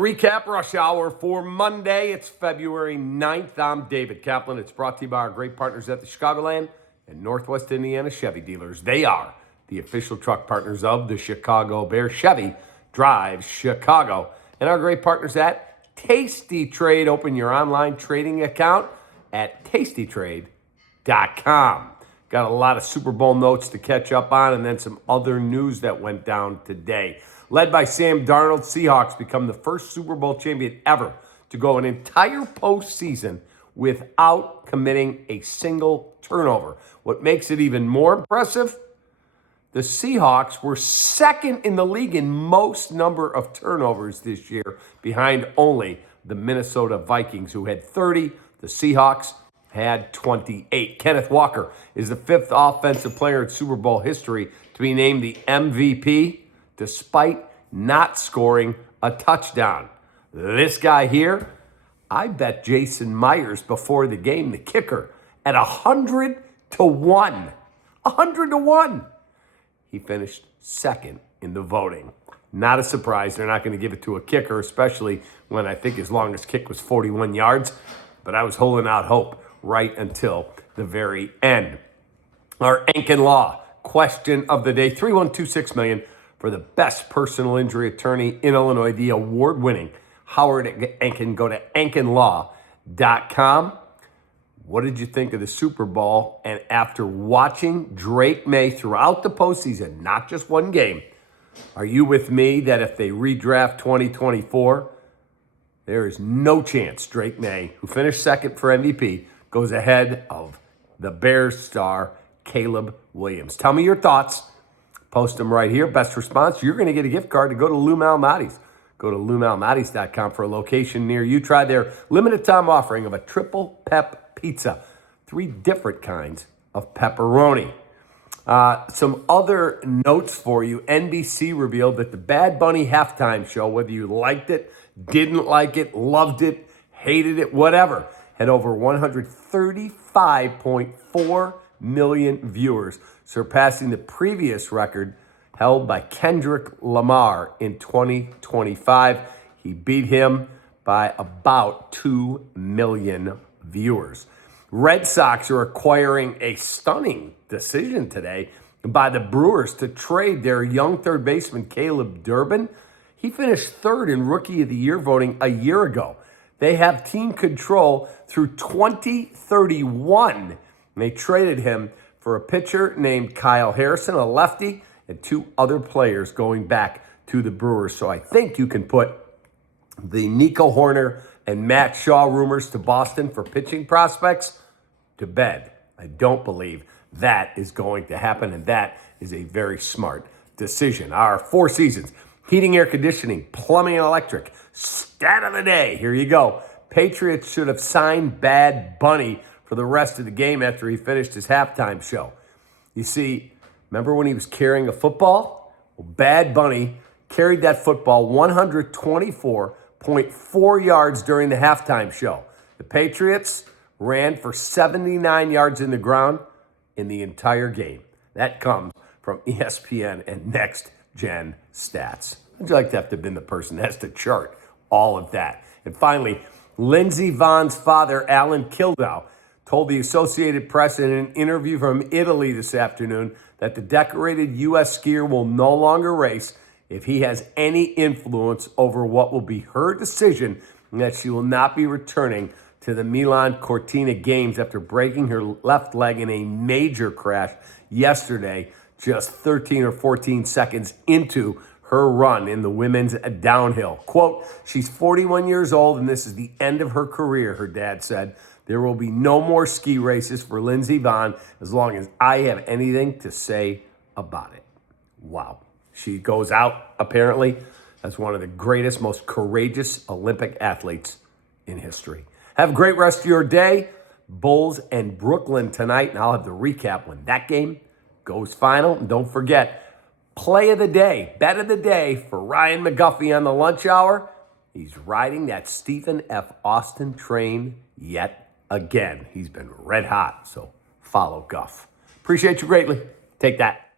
REKAP Rush Hour for Monday. It's February 9th. I'm David Kaplan. It's brought to you by our great partners at the Chicagoland and Northwest Indiana Chevy dealers. They are the official truck partners of the Chicago Bears. Chevy drives Chicago. And our great partners at Tasty Trade. Open your online trading account at tastytrade.com. Got a lot of Super Bowl notes to catch up on and then some other news that went down today. Led by Sam Darnold, Seahawks become the first Super Bowl champion ever to go an entire postseason without committing a single turnover. What makes it even more impressive, the Seahawks were second in the league in most number of turnovers this year, behind only the Minnesota Vikings, who had 30. The Seahawks had 28. Kenneth Walker is the fifth offensive player in Super Bowl history to be named the MVP, despite not scoring a touchdown. This guy here, I bet Jason Myers before the game, the kicker, at 100 to 1. 100 to 1. He finished second in the voting. Not a surprise. They're not going to give it to a kicker, especially when I think his longest kick was 41 yards. But I was holding out hope right until the very end. Our Enkin Law question of the day, 312-6 million for the best personal injury attorney in Illinois, the award-winning Howard Enkin. Go to enkinlaw.com. What did you think of the Super Bowl? And after watching Drake Maye throughout the postseason, not just one game, are you with me that if they redraft 2024, there is no chance Drake Maye, who finished second for MVP, goes ahead of the Bears star Caleb Williams? Tell me your thoughts. Post them right here. Best response, you're going to get a gift card to go to Lou Malnati's. Go to LouMalnati's.com for a location near you. Try their limited time offering of a triple pep pizza. 3 different kinds of pepperoni. Some other notes for you. NBC revealed that the Bad Bunny halftime show, whether you liked it, didn't like it, loved it, hated it, whatever, had over 135.4 million viewers, surpassing the previous record held by Kendrick Lamar in 2025. He beat him by about 2 million viewers. Red Sox are acquiring a stunning decision today by the Brewers to trade their young third baseman Caleb Durbin. He finished third in Rookie of the Year voting a year ago. They have team control through 2031. And they traded him for a pitcher named Kyle Harrison, a lefty, and 2 other players going back to the Brewers. So I think you can put the Nico Horner and Matt Shaw rumors to Boston for pitching prospects to bed. I don't believe that is going to happen, and that is a very smart decision. Our 4 seasons, heating, air conditioning, plumbing, and electric. Stat of the day, here you go. Patriots should have signed Bad Bunny for the rest of the game after he finished his halftime show. You see, remember when he was carrying a football? Well, Bad Bunny carried that football 124.4 yards during the halftime show. The Patriots ran for 79 yards in the ground in the entire game. That comes from ESPN and Next Gen Stats. I'd like to have been the person that has to chart all of that. And finally, Lindsey Vonn's father, Alan Kildau, told the Associated Press in an interview from Italy this afternoon that the decorated U.S. skier will no longer race if he has any influence over what will be her decision, and that she will not be returning to the Milan Cortina Games after breaking her left leg in a major crash yesterday, just 13 or 14 seconds into her run in the women's downhill. Quote, she's 41 years old and this is the end of her career, her dad said. There will be no more ski races for Lindsey Vonn as long as I have anything to say about it. Wow. She goes out, apparently, as one of the greatest, most courageous Olympic athletes in history. Have a great rest of your day. Bulls and Brooklyn tonight, and I'll have the recap when that game goes final. And don't forget, play of the day, bet of the day for Ryan McGuffey on the lunch hour. He's riding that Stephen F. Austin train yet again. He's been red hot, so follow Guff. Appreciate you greatly. Take that.